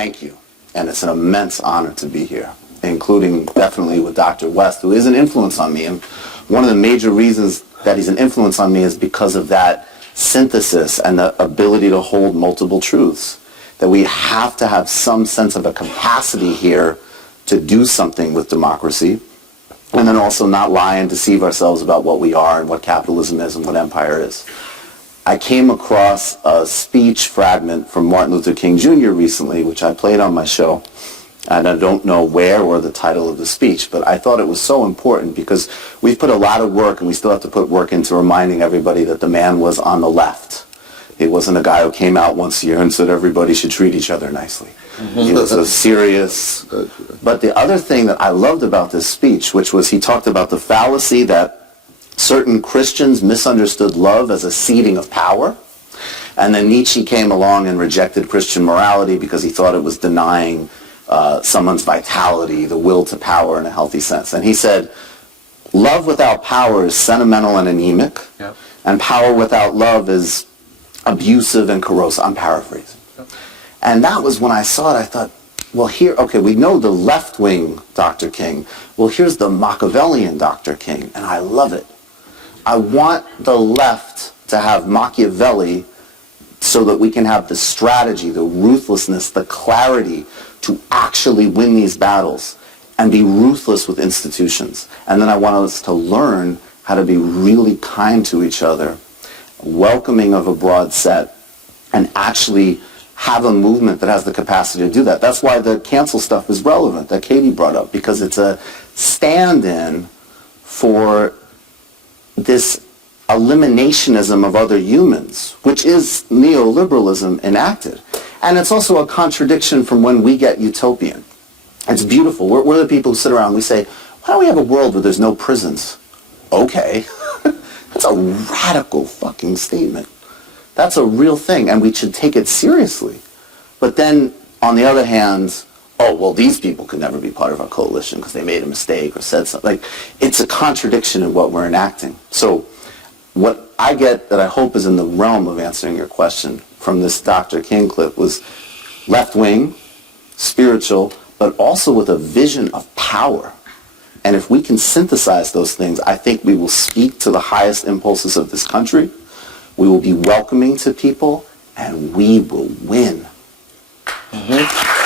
thank you. And it's an immense honor to be here, including definitely with Dr. West, who is an influence on me. And one of the major reasons that he's an influence on me is because of that synthesis and the ability to hold multiple truths. That we have to have some sense of a capacity here to do something with democracy, and then also not lie and deceive ourselves about what we are and what capitalism is and what empire is. I came across a speech fragment from Martin Luther King Jr. recently, which I played on my show, and I don't know where or the title of the speech, but I thought it was so important because we've put a lot of work, and we still have to put work into reminding everybody that the man was on the left. He wasn't a guy who came out once a year and said everybody should treat each other nicely. He was a serious... But the other thing that I loved about this speech, which was he talked about the fallacy that certain Christians misunderstood love as a ceding of power. And then Nietzsche came along and rejected Christian morality because he thought it was denying someone's vitality, the will to power in a healthy sense. And he said, love without power is sentimental and anemic, yep. And power without love is abusive and corrosive. I'm paraphrasing. Yep. And that was when I saw it, I thought, well, here, okay, we know the left-wing Dr. King. Well, here's the Machiavellian Dr. King, and I love it. I want the left to have Machiavelli so that we can have the strategy, the ruthlessness, the clarity to actually win these battles and be ruthless with institutions. And then I want us to learn how to be really kind to each other, welcoming of a broad set, and actually have a movement that has the capacity to do that. That's why the cancel stuff is relevant, that Katie brought up, because it's a stand-in for this eliminationism of other humans, which is neoliberalism enacted. And it's also a contradiction from when we get utopian. It's beautiful. We're the people who sit around and we say, why don't we have a world where there's no prisons? Okay. That's a radical fucking statement. That's a real thing, and we should take it seriously. But then, on the other hand, oh, well, these people could never be part of our coalition because they made a mistake or said something. Like, it's a contradiction in what we're enacting. So what I get that I hope is in the realm of answering your question from this Dr. King clip was left-wing, spiritual, but also with a vision of power. And if we can synthesize those things, I think we will speak to the highest impulses of this country. We will be welcoming to people, and we will win. Mm-hmm.